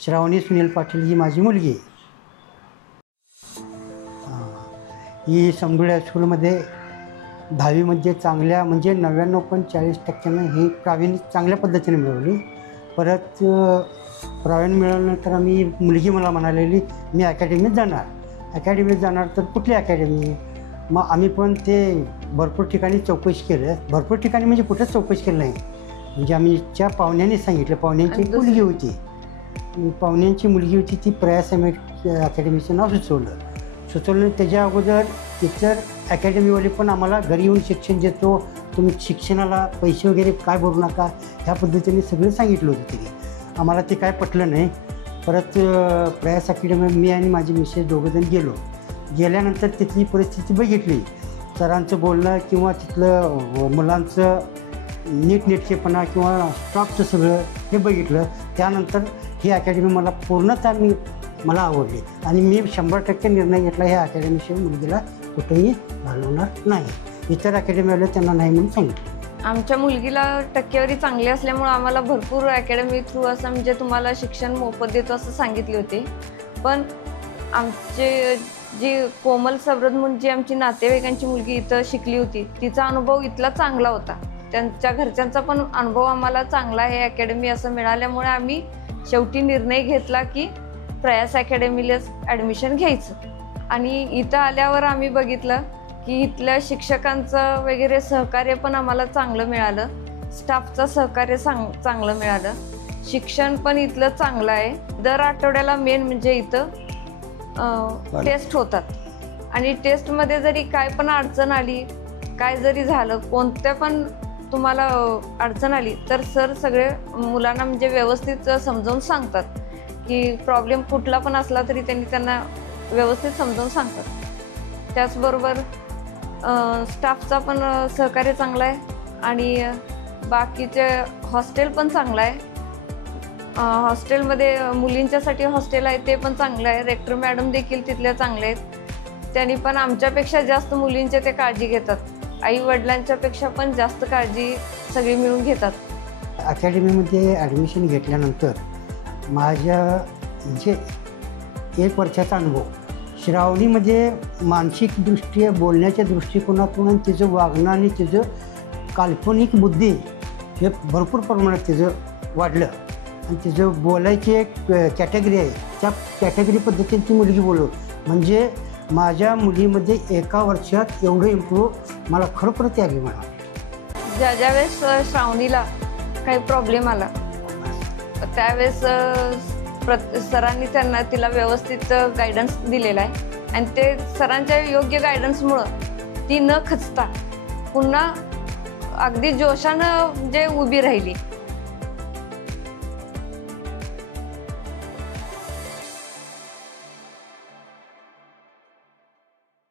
श्रावणी सुनील पाटील ही माझी मुलगी आहे. ही समडोळी हायस्कूलमध्ये 10वीमध्ये चांगल्या म्हणजे 99.40% ही प्रावीण्य चांगल्या पद्धतीने मिळवली. परत प्रावीण्य मिळवल्यानंतर आम्ही मुलगी मला म्हणालेली मी अकॅडमीत जाणार तर कुठली अकॅडमी. मग आम्ही पण ते भरपूर ठिकाणी चौकशी केलं. भरपूर ठिकाणी म्हणजे कुठंच चौकशी केलं नाही. म्हणजे आम्हीच्या पाहुण्यांनी सांगितलं. पाहुण्यांची मुलगी होती. पाहुण्यांची मुलगी होती ती प्रयास अकॅडमीचं नाव सुचवलं. त्याच्या अगोदर इतर अकॅडमीवाले पण आम्हाला घरी येऊन शिक्षण देतो, तुम्ही शिक्षणाला पैसे वगैरे काय भरू नका ह्या पद्धतीने सगळं सांगितलं होतं. तरी आम्हाला ते काय पटलं नाही. परत प्रयास अकॅडमी मी आणि माझी मिसेस दोघंजण गेल्यानंतर तिथली परिस्थिती बघितली. सरांचं बोलणं किंवा तिथलं मुलांचं नीटनेटकेपणा किंवा स्टाफचं सगळं हे बघितलं. त्यानंतर ही अकॅडमी मला पूर्णतः मला आवडली आणि मी 100% निर्णय घेतला ह्या अकॅडमीशिवाय मुलगीला कुठेही घालवणार नाही. इतर अकॅडमीवाले त्यांना नाही म्हणून सांगितलं. आमच्या मुलगीला टक्केवारी चांगली असल्यामुळं आम्हाला भरपूर अकॅडमी थ्रू असं म्हणजे तुम्हाला शिक्षण मोफत देतो असं सांगितले होते. पण आमचे जी कोमल सबरद म्हणून जी आमची नातेवाईकांची मुलगी इथं शिकली होती तिचा अनुभव इथला चांगला होता. त्यांच्या घरच्यांचा पण अनुभव आम्हाला चांगला आहे अकॅडमी असं मिळाल्यामुळे आम्ही शेवटी निर्णय घेतला की प्रयास अकॅडमीलाच ॲडमिशन घ्यायचं. आणि इथं आल्यावर आम्ही बघितलं की इथल्या शिक्षकांचं वगैरे सहकार्य पण आम्हाला चांगलं मिळालं. स्टाफचं सहकार्य चांगलं मिळालं. शिक्षण पण इथलं चांगलं आहे. दर आठवड्याला मेन म्हणजे इथं टेस्ट होतात आणि टेस्टमध्ये जरी काय पण अडचण आली, काय जरी झालं, कोणत्या पण तुम्हाला अडचण आली तर सर सगळे मुलांना म्हणजे व्यवस्थित समजावून सांगतात की प्रॉब्लेम कुठला पण असला तरी त्यांना व्यवस्थित समजावून सांगतात. त्याचबरोबर स्टाफचा पण सहकार्य चांगला आहे आणि बाकीचे हॉस्टेल पण चांगलं आहे. हॉस्टेलमध्ये मुलींच्यासाठी हॉस्टेल आहे ते पण चांगलं आहे. रेक्टर मॅडम देखील तिथल्या चांगल्या आहेत. त्यांनी पण आमच्यापेक्षा जास्त मुलींच्या ते काळजी घेतात. आई वडिलांच्यापेक्षा पण जास्त काळजी सगळी मिळून घेतात. अकॅडमीमध्ये ॲडमिशन घेतल्यानंतर माझ्या म्हणजे 1 वर्षाचा अनुभव श्रावणीमध्ये मानसिकदृष्ट्या बोलण्याच्या दृष्टिकोनातून आणि तिचं वागणं आणि तिचं काल्पनिक बुद्धी हे भरपूर प्रमाणात तिचं वाढलं. आणि तिचं बोलायची एक कॅटेगरी आहे त्या कॅटेगरी पद्धतीने ती मुलगी म्हणजे माझ्या मुलीमध्ये 1 वर्षात एवढं इम्प्रूव्ह मला खरोखरच आली. मला ज्यावेळेस श्रावणीला काही प्रॉब्लेम आला त्यावेळेस सरांनी तिला व्यवस्थित गायडन्स दिलेला आहे आणि ते सरांच्या योग्य गायडन्समुळं ती न खचता पुन्हा अगदी जोशानं जे उभी राहिली.